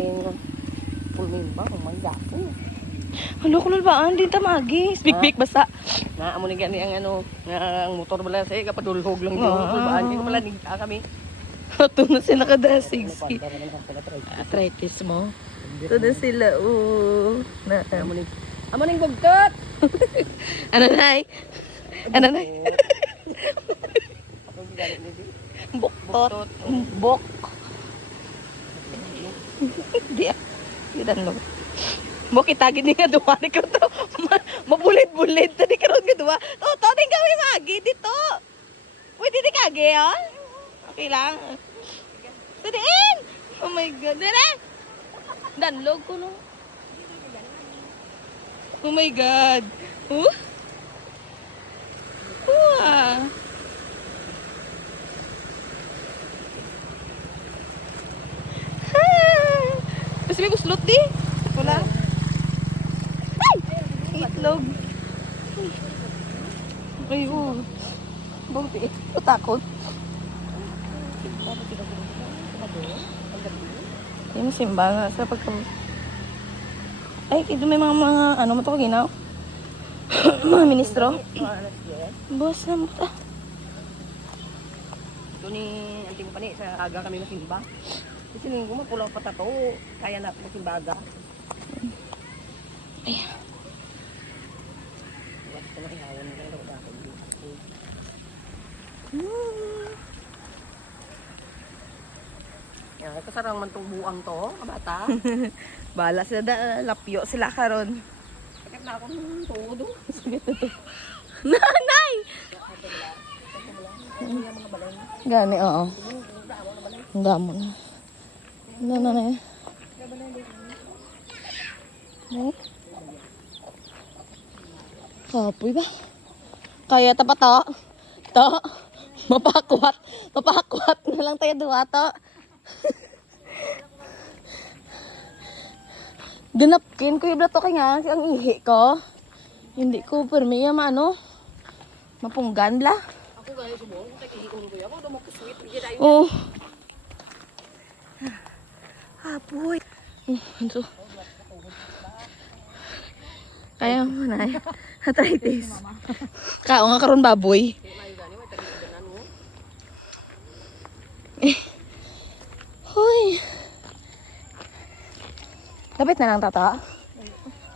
yung pulmimba, umanggapo. Halo ko ba? Hindi tamagi. Big basa. Amo ni gani ang ano, nga ang motor bala sa kapadulhog lang yun. Kulbaan ko pala nigta kami. Ito na sila kadasig si arthritis mo. Ito na sila. Amo ning bugtot. Ano nay? Ano nay? Buktot. Bok. Di. Idan lo. Mo kita gini nga duwa ni ko to. Mabulit-bulit tadi karon nga duwa. To din kami magi dito. Pwede di kage ha? Okay lang. Tadiin. Oh my god. Dire. Danlog ko no. Oh my god. Wow. Kasi may guslot di. Wala. Ay! Itlog. Ay, Bumpi. Takot. Yung simba nga sa pagka... Ay, ito may mga ano mo ito kaginaw? Mga ministro. Boss na mo ta. Ito ni anting pa ni sa aga kami masimba. Kasi linggo mapulaw pa tato. Kaya na masimba aga. Ay. Ito na ihawan nila daw dati. Yan, kasarang man itong buang to, kabata. Bala sila lapyo sila karon. Sakit na akong todo. Nanay! Gani, oo. Ang damo na. Nanay. Kapoy ba? Kaya ta pa to? To? Mapakwat. Mapakwat na lang tayo duwa to. Ganapkin ko yung to kay nga ang ihi ko. Hindi ko permiya maano. Mapunggan la. Ako gaya sumong, kung takihion ko yan, ako daw makuswit. Oh. Apoy. Ito. Kaya mo na eh. Arthritis. Kao nga karon baboy. Hoy. Lapit na lang tata.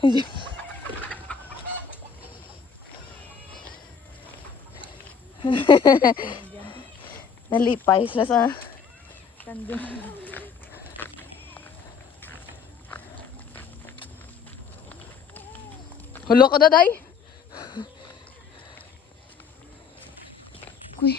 Hindi. Nalipay sila sa kandung. Hulo ka daday. Kuy.